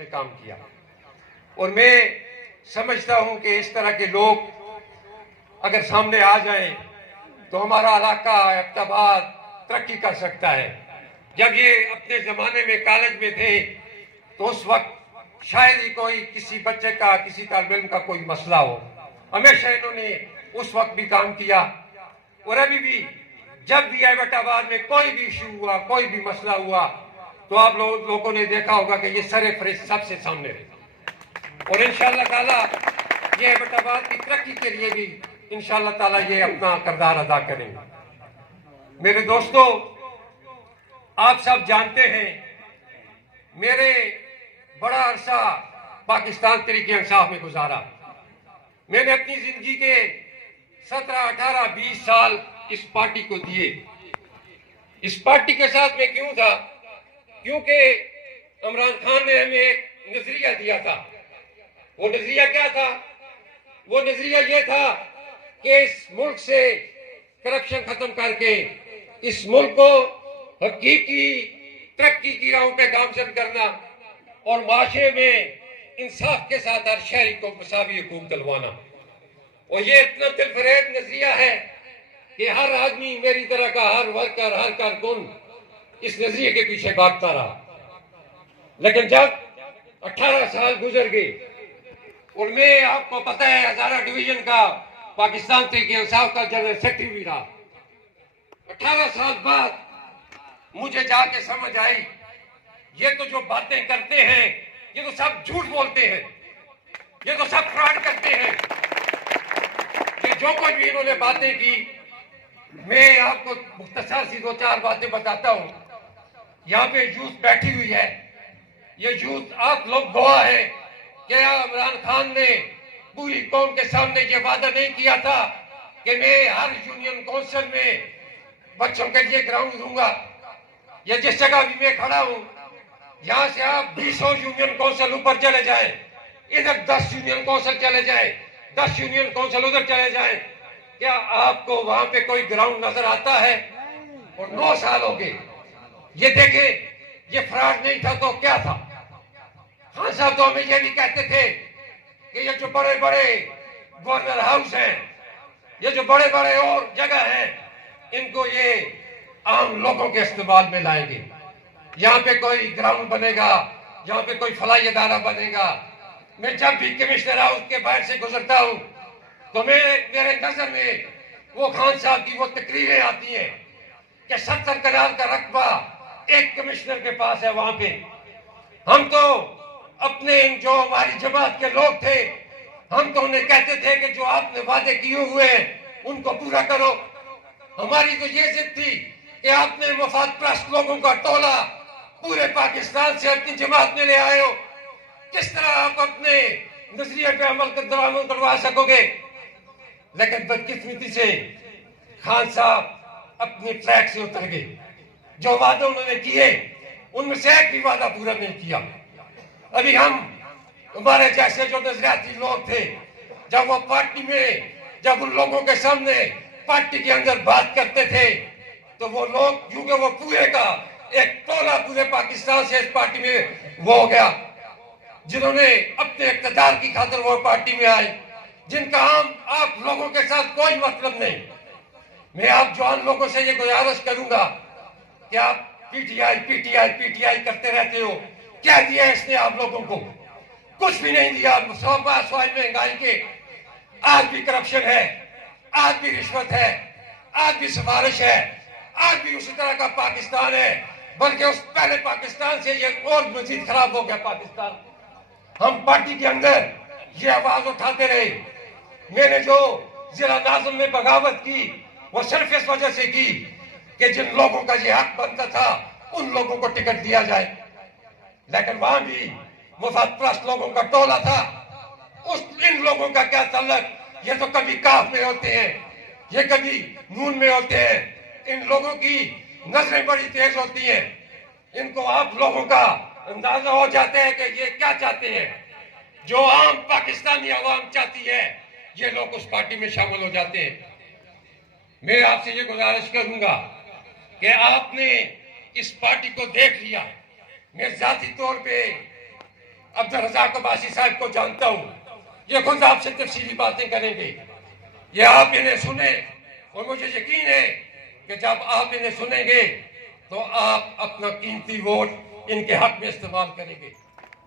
उन्होंने काम किया। और मैं समझता हूं कि इस तरह के लोग अगर सामने आ जाएं तो हमारा इलाका एबटाबाद तरक्की कर सकता है। जब ये अपने जमाने में कॉलेज में थे तो उस वक्त शायद ही कोई किसी बच्चे का, किसी तालिब इल्म का कोई मसला हो। हमेशा इन्होंने उस वक्त भी काम किया और अभी भी जब भी एबटाबाद में कोई भी इशू हुआ, कोई भी मसला हुआ, तो आप लोगों ने देखा होगा कि ये सरे फरिश्त सबसे सामने रहे। और इंशाअल्लाह ताला ये एबटाबाद की तरक्की के लिए भी इंशाअल्लाह ताला ये अपना किरदार अदा करेंगे। मेरे दोस्तों, आप सब जानते हैं मेरे बड़ा अरसा पाकिस्तान तहरीक इंसाफ में गुजारा। मैंने अपनी जिंदगी के 17, 18, 20 साल इस पार्टी को दिए। इस पार्टी के साथ मैं क्यों था? क्योंकि इमरान खान ने हमें एक नजरिया दिया था। वो नजरिया क्या था? वो नजरिया ये था कि इस मुल्क से करप्शन खत्म करके इस मुल्क को हकीकी तरक्की की राहों पे गामजन करना और माशरे में इंसाफ के साथ हर शहरी को मसावी हुकूक दिलवाना। और ये इतना दिलफरेब नजरिया है कि हर आदमी मेरी तरह का, हर वर्कर, हर कारकुन इस नजरिए के पीछे भागता रहा। लेकिन जब 18 साल गुजर गए और मैं, आपको पता है, हजारा डिवीजन का पाकिस्तान तहरीक इंसाफ का जनरल सेक्रेटरी भी रहा। 18 साल बाद मुझे जाके समझ आई ये तो जो बातें करते हैं ये तो सब झूठ बोलते हैं, ये तो सब फ्रॉड करते हैं। ये जो कुछ भी इन्होंने बातें की, मैं आपको मुख्तसर सी 2-4 बातें बताता हूं। यहाँ पे यूथ बैठी हुई है, ये यूथ आप लोग गवाह है कि इमरान खान ने पूरी कौम के सामने ये वादा नहीं किया था कि मैं हर यूनियन काउंसिल में बच्चों के लिए ग्राउंड दूंगा। ये जिस जगह भी मैं खड़ा हूं, यहां से आप 20 यूनियन काउंसिल ऊपर चले जाएं, इधर 10 यूनियन काउंसिल चले जाएं, 10 यूनियन काउंसिल उधर चले जाएं, क्या आपको वहां पे कोई ग्राउंड नजर आता है? और 9 साल हो गए। ये देखे, ये फ्रॉड नहीं था तो क्या था? खान साहब तो हमें ये भी कहते थे कि ये जो बड़े बड़े गवर्नर हाउस हैं, ये जो बड़े बड़े और जगह हैं, इनको ये आम लोगों के इस्तेमाल में लाएंगे। यहाँ पे कोई ग्राउंड बनेगा, यहाँ पे कोई फलाई अदारा बनेगा। मैं जब भी कमिश्नर हाउस के बाहर से गुजरता हूँ तो मेरे नजर में वो खान साहब की वो तकरीरें आती हैं कि 70 कनाल का रकबा एक कमिश्नर के पास है। वहां पे हम तो अपने जो हमारी जमात के लोग थे, हम तो उन्हें कहते थे कि जो आपने वादे किए हुए हैं उनको पूरा करो। हमारी तो ये जिद थी कि आपने मफाद परस्त लोगों का टोला पूरे पाकिस्तान से अपनी जमात में ले आए हो, किस तरह आप अपने नजरिए पे अमल करवा सकोगे? लेकिन बदकिस्मती से खान साहब अपने ट्रैक से उतर गए। जो वादे उन्होंने किए उनमें से एक भी वादा पूरा नहीं किया। अभी हमारे जैसे जो नजरियाती लोग थे, जब वो पार्टी में, जब उन लोगों के सामने पार्टी के अंदर बात करते थे तो वो लोग, क्योंकि वो पूरे का एक टोला पूरे पाकिस्तान से इस पार्टी में वो हो गया, जिन्होंने अपने इक़्तिदार की खातिर वो पार्टी में आए, जिनका आप लोगों के साथ कोई मतलब नहीं। मैं आप जवान लोगों से ये गुजारिश करूंगा कि आप पीटीआई पीटीआई पीटीआई करते रहते हो। क्या दिया इसने आप लोगों को? कुछ भी नहीं दिया। सवाल महंगाई के, आज भी करप्शन है, आज भी रिश्वत है, आज भी सिफारिश है, आज भी उसी तरह का पाकिस्तान है, बल्कि उस पहले पाकिस्तान से ये और मजीद खराब हो गया पाकिस्तान। हम पार्टी के अंदर ये आवाज उठाते रहे। मैंने जो जिला नाज़िम में बगावत की वो सिर्फ इस वजह से की कि जिन लोगों का ये हक बनता था उन लोगों को टिकट दिया जाए। लेकिन वहां भी मुफाद परस्त लोगों का टोला था। इन लोगों का क्या तल्लक? ये तो कभी काफ में होते हैं, ये कभी नून में होते हैं। इन लोगों की नजरें बड़ी तेज होती हैं। इनको आप लोगों का अंदाजा हो जाता है कि ये क्या चाहते हैं। जो आम पाकिस्तानी अवाम चाहती है, ये लोग उस पार्टी में शामिल हो जाते हैं। मैं आपसे ये गुजारिश करूंगा कि आपने इस पार्टी को देख लिया। मैं जाती तौर पे अब्दुल रज़ाक अब्बासी साहब को जानता हूं, ये खुद आपसे तफसीली बातें करेंगे। ये आप इन्हें सुने और मुझे यकीन है कि जब आप इन्हें सुनेंगे तो आप अपना कीमती वोट इनके हक में इस्तेमाल करेंगे।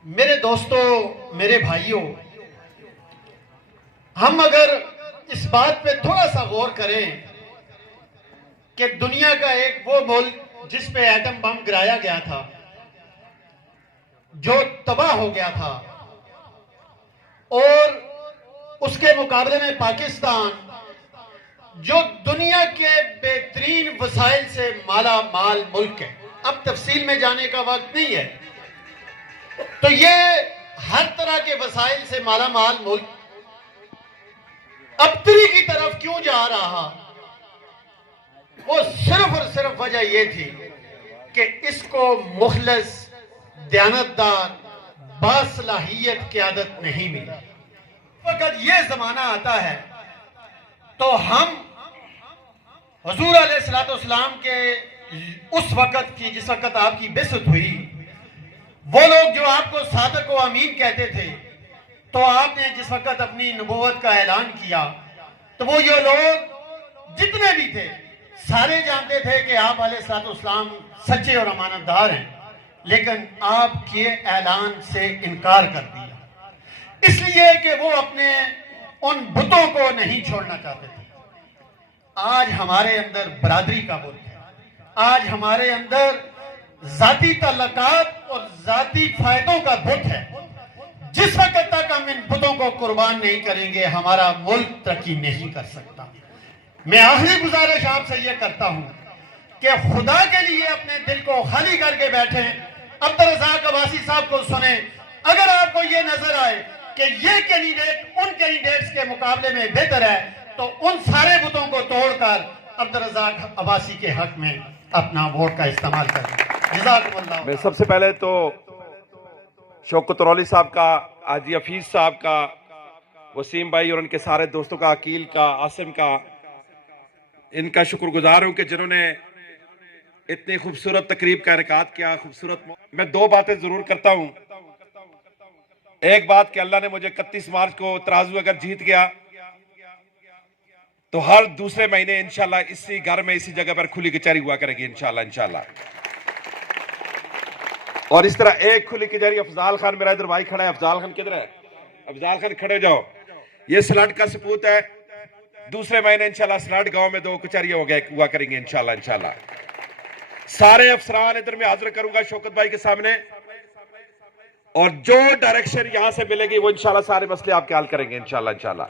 मेरे दोस्तों, मेरे भाइयों, हम अगर इस बात पे थोड़ा सा गौर करें कि दुनिया का एक वो मुल्क जिस पे एटम बम गिराया गया था, जो तबाह हो गया था, और उसके मुकाबले में पाकिस्तान, जो दुनिया के बेहतरीन वसाइल से माला माल मुल्क है। अब तफसील में जाने का वक्त नहीं है। तो ये हर तरह के वसाइल से माला माल मुल्क अबतरी की तरफ क्यों जा रहा, वो सिर्फ और सिर्फ वजह यह थी कि इसको मुखलस, दयानतदार, बासलाहियत क़यादत नहीं मिली। वक्त ये जमाना आता है तो हम हुजूर अलैहिस्सलाम के उस वक्त की, जिस वक्त आपकी बिसत हुई, वो लोग जो आपको सादिक व अमीन कहते थे, तो आपने जिस वक्त अपनी नबूवत का ऐलान किया, तो वो ये लोग जितने भी थे सारे जानते थे कि आप अलैहिस्सलाम सच्चे और अमानतदार हैं, लेकिन आपके ऐलान से इनकार कर दिया, इसलिए कि वो अपने उन बुतों को नहीं छोड़ना चाहते थे। आज हमारे अंदर बरादरी का बुत है, आज हमारे अंदर जाती तल्लुकात और जाती फायदों का बुत है। जिस वक्त तक हम इन बुतों को कुर्बान नहीं करेंगे, हमारा मुल्क तरक्की नहीं कर सकता। मैं आखिरी गुजारिश आपसे यह करता हूं कि खुदा के लिए अपने दिल को खाली करके बैठे, अब्दुल रज़ाक अब्बासी साहब को सुने। अगर आपको यह नजर आए कि ये कैंडिडेट उन कैंडिडेट्स के मुकाबले में बेहतर है, तो उन सारे बुतों को तोड़कर अब्दुल रज़ाक अब्बासी के हक में अपना वोट का इस्तेमाल करें। जज़ाकुमुल्लाह। मैं सबसे पहले तो शौकत रौली साहब का, हाजी हफीज साहब का, वसीम भाई और उनके सारे दोस्तों का, अकील का, आसिम का, इनका शुक्रगुजार हूं कि जिन्होंने इतनी खूबसूरत तकरीब का इनेकाद किया। खूबसूरत मैं दो बातें जरूर करता हूं। एक बात कि अल्लाह ने मुझे 31 मार्च को तराजू अगर जीत गया तो हर दूसरे महीने इंशाल्लाह इसी घर में, इसी जगह पर खुली कचहरी हुआ करेगी इंशाल्लाह इंशाल्लाह। और इस तरह एक खुली कचहरी, अफजाल खान मेरा इधर भाई खड़ा है, अफजाल खान किधर है? अफजाल खान खड़े जाओ। ये सलाट का सबूत है। दूसरे महीने इंशाल्लाह सलाट गांव में 2 कचहरियां हुआ करेंगी इंशाल्लाह इंशाल्लाह। सारे अफसरान इधर मैं हाजिर करूंगा शौकत भाई के सामने, और जो डायरेक्शन यहां से मिलेगी वो इंशाल्लाह सारे मसले आपके हल करेंगे इंशाल्लाह इंशाल्लाह।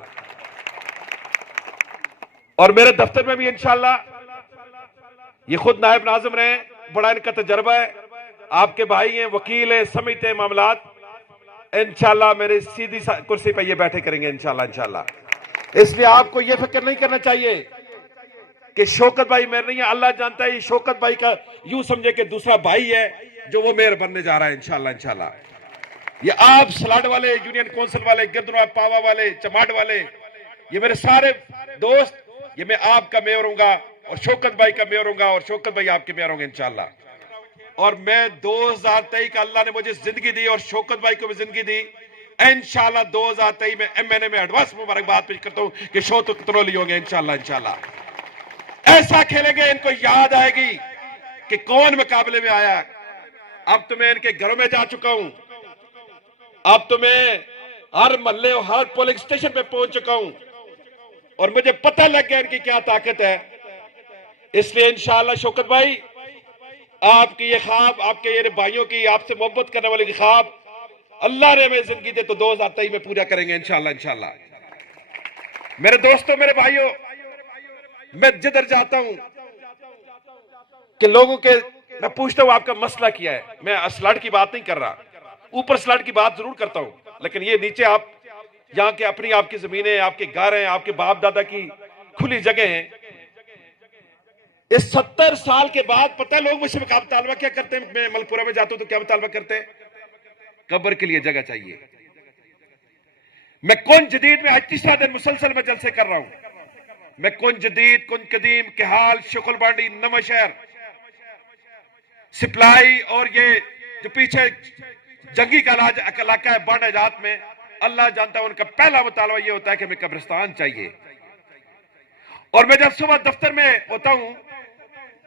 और मेरे दफ्तर में भी इंशाल्लाह, ये खुद नायब नाज़िम रहे, बड़ा इनका तजर्बा है, आपके भाई हैं, वकील हैं, समझते हैं मामलात, इंशाल्लाह मेरे सीधी कुर्सी पे ये बैठे करेंगे इंशाल्लाह इंशाल्लाह। इसलिए आपको ये फिक्र नहीं करना चाहिए कि शौकत भाई मेयर नहीं है। अल्लाह जानता है, शौकत भाई का यूं समझे कि दूसरा भाई है जो वो मेयर बनने जा रहा है इंशाल्लाह इंशाल्लाह। ये आप सलाड वाले, यूनियन काउंसिल वाले, गिरदुआ पावा वाले, चमाट वाले, ये मेरे सारे दोस्त, ये मैं आपका मेयर हूंगा और शौकत भाई का मेयर हूंगा और शौकत भाई आपके मेयर होंगे इंशाल्लाह। और मैं 2023 का अल्लाह ने मुझे जिंदगी दी और शौकत भाई को भी जिंदगी दी, इंशाल्लाह 2023 में एमएनए में एडवांस मुबारकबाद पेश करता हूं कि शौकत तरोली होंगे इंशाल्लाह इंशाल्लाह। ऐसा खेलेंगे इनको याद आएगी कि कौन मुकाबले में आया। अब तो मैं इनके घरों में जा चुका हूं, अब तो मैं हर मोहल्ले और हर पोलिंग स्टेशन पे पहुंच चुका हूं और मुझे पता लग गया इनकी क्या ताकत है। इसलिए इंशाल्लाह शौकत भाई, आपकी ये ख्वाब, आपके ये भाइयों की आपसे मोहब्बत करने वाली ख्वाब अल्लाह ने हमें जिंदगी दे तो 2023 में पूरा करेंगे इंशाल्लाह इंशाल्लाह। मेरे दोस्तों, मेरे भाइयों, मैं जिधर जाता हूं कि लोगों के मैं पूछता हूं आपका मसला क्या है। मैं स्लड की बात नहीं कर रहा, ऊपर स्लड की बात जरूर करता हूं, लेकिन ये नीचे आप यहाँ के अपनी आपकी जमीनें, आपके घर हैं, आपके बाप दादा की खुली जगह हैं। इस 70 साल के बाद पता है लोग मुझसे मुतालबा क्या करते हैं? मैं मलपुरा में जाता हूं तो क्या मुतालबा करते हैं? कब्र के लिए जगह चाहिए। मैं कुन जदीद में आज तीसरा दिन मुसलसल में जलसे कर रहा हूं। मैं कुन जदीद, कुन कदीम, केहाल, शुक्ल बांडी, नवां शहर, सिप्लाई और ये जो पीछे जंगी का इलाका है बांड जात में, अल्लाह जानता है उनका पहला मुतालबा ये होता है कि हमें कब्रिस्तान चाहिए। और मैं जब सुबह दफ्तर में होता हूं,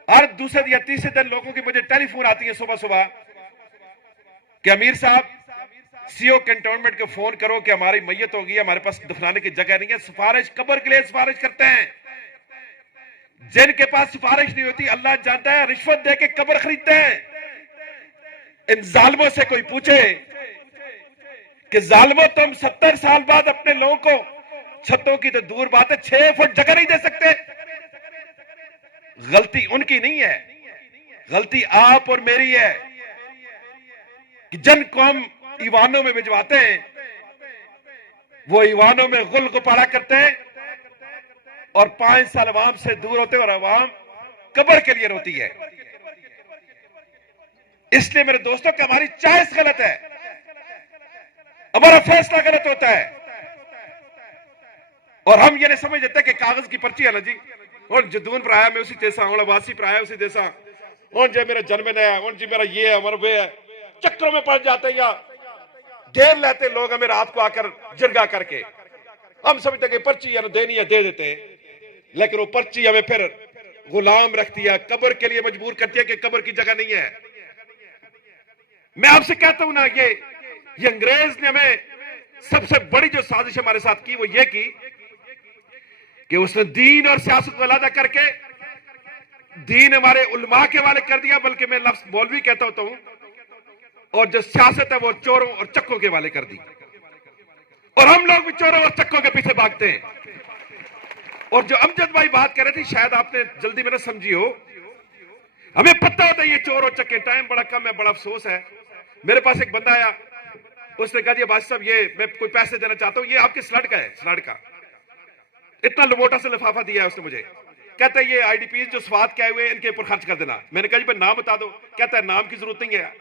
हर दूसरे या तीसरे दिन लोगों की मुझे टेलीफोन आती है सुबह सुबह कि अमीर साहब सीओ कैंटोनमेंट को फोन करो कि हमारी मैयत हो गई है, हमारे पास दफनाने की जगह नहीं है। सिफारिश कब्र के लिए सिफारिश करते हैं। जिनके पास सिफारिश नहीं होती अल्लाह जानता है रिश्वत दे के कब्र खरीदते हैं। इन जालिमों से कोई पूछे कि जालिमों तुम 70 साल बाद अपने लोगों को, छतों की तो दूर बात है, 6 फुट जगह नहीं दे सकते। गलती उनकी नहीं है, गलती आप और मेरी है कि जिनको हम ईवानों में भिजवाते हैं वो ईवानों में गुल गुपारा करते हैं और 5 साल अवाम से दूर होते और अवाम कब्र के लिए रोती है। इसलिए मेरे दोस्तों कि हमारी चॉइस गलत है, हमारा फैसला गलत होता है और हम ये नहीं समझ लेते कि कागज की पर्ची है ना जी, और जदून पर आया मैं उसी जैसा हूं, वासी पर आया उसी जैसा, और जो मेरा जन्मदिन है और जी मेरा ये है हमारा वे है। चक्करों में पड़ जाते हैं या घेर लेते लोग हमें रात को आकर जिरगा करके। हम समझते कि पर्ची या देनी है दे देते हैं, लेकिन वो पर्ची हमें फिर गुलाम रखती है, कब्र के लिए मजबूर करती है कि कब्र की जगह नहीं है। मैं आपसे कहता हूं ना, ये अंग्रेज ने हमें सबसे बड़ी जो साजिश हमारे साथ की वो ये की कि उसने दीन और सियासत को अलग करके दीन हमारे उलमा के वाले कर दिया, बल्कि मैं लफ्ज मौलवी कहता होता हूं, और जो सियासत है वो चोरों और चक्कों के वाले कर दी। और हम लोग भी चोरों और चक्कों के पीछे भागते हैं। और जो अमजद भाई बात कर रहे थे, शायद आपने जल्दी में ना समझी हो, हमें पता होता है ये चोर और चक्के, टाइम बड़ा कम है, बड़ा अफसोस है। मेरे पास एक बंदा आया, उसने कहा जी बादशाह साहब ये मैं कोई पैसे देना चाहता हूं, ये आपके स्लड का है, स्लड का। इतना लमोटा से लिफाफा दिया है उसने मुझे, कहता है ये आईडीपी जो स्वाद के आए हुए इनके ऊपर खर्च कर देना। मैंने कहा जी भाई नाम बता दो, कहता है नाम की जरूरत नहीं है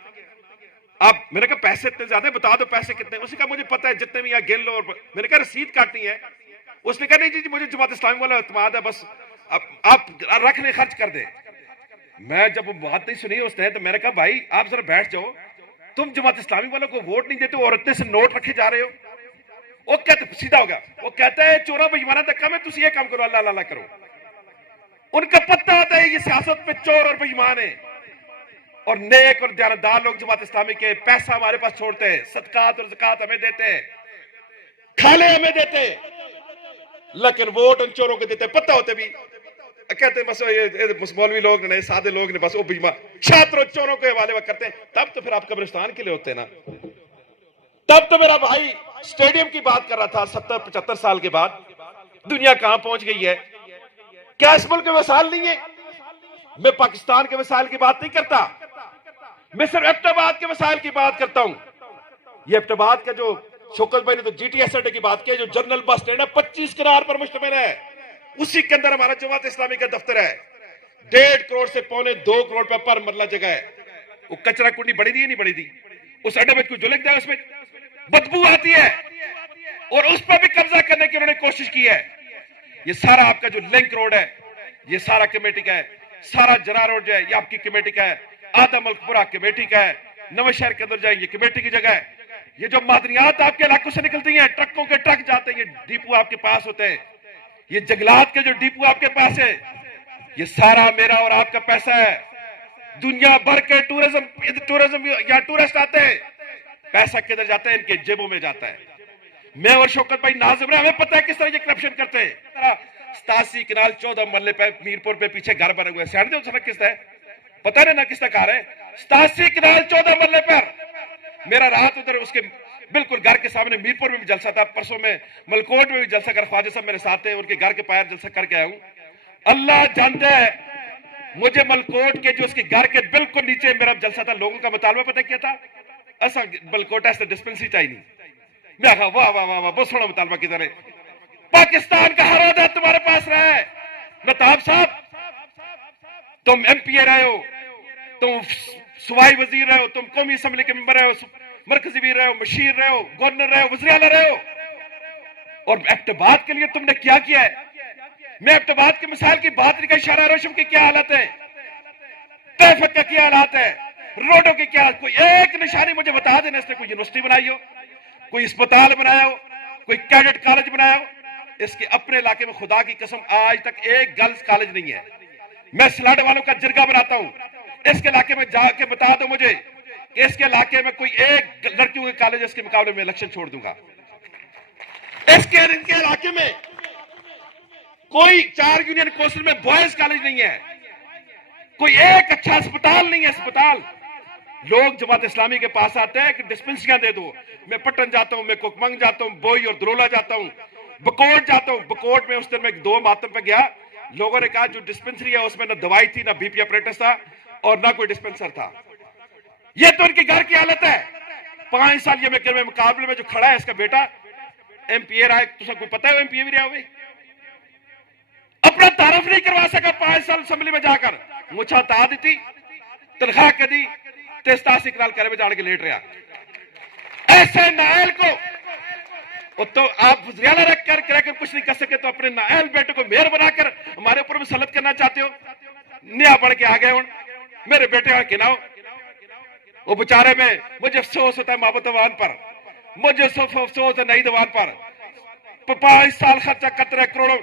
आप। मैंने कहा पैसे इतने ज्यादा, बता दो पैसे कितने। उसने कहा मुझे पता है जितने भी यहाँ गिन लो। और मैंने कहा रसीद काटनी है। उसने कहा नहीं जी मुझे जमात इस्लामी वाला एतमाद है, बस आप रख लें, खर्च कर दे। मैं जब बात नहीं सुनी उसने तो मैंने कहा भाई आप जरा बैठ जाओ, तुम जमात इस्लामी वालों को वोट नहीं देते और इतने से नोट रखे जा रहे हो। वो कहते सीधा होगा, वो कहता है चोरा बेईमाना तक कम है, तुम ये काम करो, अल्लाह अल्लाह करो। उनका पता होता है ये सियासत पे चोर और बेईमान है। और नेक और दयानतदार लोग जमात इस्लामी के पैसा हमारे पास छोड़ते हैं, सदकात और ज़कात हमें देते हैं, खाले हमें देते हैं, लेकिन वोट उन चोरों को देते, पता होते भी कहते बस ये मौलवी लोग ने, सादे लोग ने, बस वो बेईमान छात्रों चोरों के हवाले करते हैं। तब तो फिर आप कब्रिस्तान के लिए होते हैं ना। तब तो मेरा भाई स्टेडियम की बात कर रहा था 70-75 साल के बाद। दुनिया कहां पहुंच गई है? क्या इस मुल्क के वसाइल नहीं है? मैं पाकिस्तान के वसाइल की बात नहीं करता, मैं सिर्फ एबटाबाद के वसाइल की बात करता हूं। ये एबटाबाद का जो शौकत भाई ने तो जीटीएस अड्डे की बात की, जो जनरल बस स्टैंड है 25 कनाल पर मुश्तमिल है, उसी के अंदर हमारा जमात इस्लामी का दफ्तर है। 1.5 करोड़ से 2.25 करोड़ पर मरला जगह है। वो कचरा कुंडी बड़ी दी नहीं बड़ी दी, उस अड्डे में कुछ जो लिख दिया उसमें बदबू आती है, और उस पर भी कब्जा करने की उन्होंने कोशिश की है। ये सारा आपका जो लिंक रोड है ये सारा कमेटी का है, सारा जरा रोड जो है ये आपकी कमेटी का है, आधा मलकपुरा कमेटी का है, नवे शहर के अंदर जाएंगे कमेटी की जगह है। ये जो मादनियात आपके इलाकों से निकलती हैं, ट्रकों के ट्रक जाते हैं, ये डिपो आपके पास होते हैं, ये जंगलात के जो डिपो आपके पास है, ये सारा मेरा और आपका पैसा है। दुनिया भर के टूरिज्म या टूरिस्ट आते हैं, पैसा किधर जाता है? इनके जेबों में जाता है। मैं और शौकत भाई नाजिम रहे, हमें पता है किस तरह ये करप्शन करते हैं। 87 कनाल 14 मरले पे मीरपुर पे पीछे घर बने हुए, सियाण दे उसने किसता है पता नहीं ना किसका कार है। 87 कनाल 14 मरले पर मेरा रात उधर उसके बिल्कुल घर के सामने मीरपुर में भी जलसा था, परसों में मलकोट में भी जलसा कर, ख्वाजा साहब मेरे साथ थे, उनके घर के पायर जलसा करके आया हूं। अल्लाह जानता है मुझे मलकोट के जो उसके घर के बिल्कुल नीचे मेरा जलसा था, लोगों का मुतालबा पता क्या था? ऐसा मलकोट ऐसा डिस्पेंसरी चाहिए नहीं। मैं कहा वाह वाह वाह वाह बहुत सोना मुतालबा किधर है? पाकिस्तान का हर औहदा तुम्हारे पास रहा है। महताब साहब तुम एमपीए रहे हो, तुम सूबाई वजीर रहे हो, तुम कौमी असम्बली के मेंबर रहे हो, मरकजी भी रहे हो, मशीर रहे हो, गवर्नर रहे हो, वज़ीर आला रहे हो, और एबटाबाद के लिए तुमने क्या किया है? मैं एबटाबाद के मिसाल की बात नहीं कर, शारा रोशम की क्या हालत है, कैफियत का क्या हालात है, रोडों की क्या, कोई एक निशानी मुझे बता देना इसने कोई यूनिवर्सिटी बनाई हो, कोई अस्पताल बनाया हो, कोई कैडेट कॉलेज बनाया हो। इसके अपने इलाके में खुदा की कसम आज तक एक गर्ल्स कॉलेज नहीं है। मैं सलाड वालों का जिरगा बनाता हूं, इसके इलाके में जाके बता दो मुझे कि इसके इलाके में कोई एक लड़कियों के कॉलेज, इसके मुकाबले में इलेक्शन छोड़ दूंगा। इनके इलाके में कोई 4 यूनियन कोस्टल में बॉयज कॉलेज नहीं है, कोई एक अच्छा अस्पताल नहीं है। अस्पताल लोग जमात इस्लामी के पास आते हैं कि डिस्पेंसरियां दे दो। मैं पटन जाता हूं, मैं कुकमंग जाता हूं, बोई और दरोला जाता हूं, बकोट जाता हूं। बकोट में उस दिन मैं 2 मातम पे गया, लोगों ने कहा जो डिस्पेंसरी है उसमें ना दवाई थी, ना बीपी ऑपरेटर था और ना कोई डिस्पेंसर था। ये तो इनके घर की हालत है। 5 साल ये में मुकाबले में जो खड़ा है इसका बेटा एमपीए रहा है, तुझे कोई पता है एमपीए भी रहा हुए, अपना तारफ नहीं करवा सका 5 साल असेंबली में जाकर। मुझा ता दी तनख्वाह कदी तेस्तासिक नाल करे में जान के लेट रहा। ऐसे नायल को तो आप वज़ीर रख कर कुछ नहीं कर सके, तो अपने नायल बेटे को मेयर बनाकर हमारे ऊपर मुसल्लत करना चाहते हो। नया बढ़ के आ गए हूं मेरे बेटे के नाव। वो बेचारे में मुझे अफसोस होता है माबतवान पर, मुझे अफसोस है नई दवान पर। 5 साल खर्चा करते रहे करोड़ों,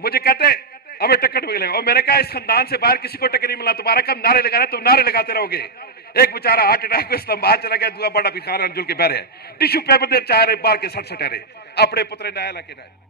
मुझे कहते हमें टिकट मिलेगा। और मैंने कहा इस खानदान से बाहर किसी को टिकट नहीं मिला, तुम्हारा कब नारे लगाना तुम नारे लगाते रहोगे। एक बेचारा हार्ट अटैक को इस्लामाबाद चला गया, दूसरा बड़ा भिखार अंजुल के बहरे टिश्यू पेपर दे चाह रहे बाहर के सट सटे रहे अपने पुत्र नाया के नाया।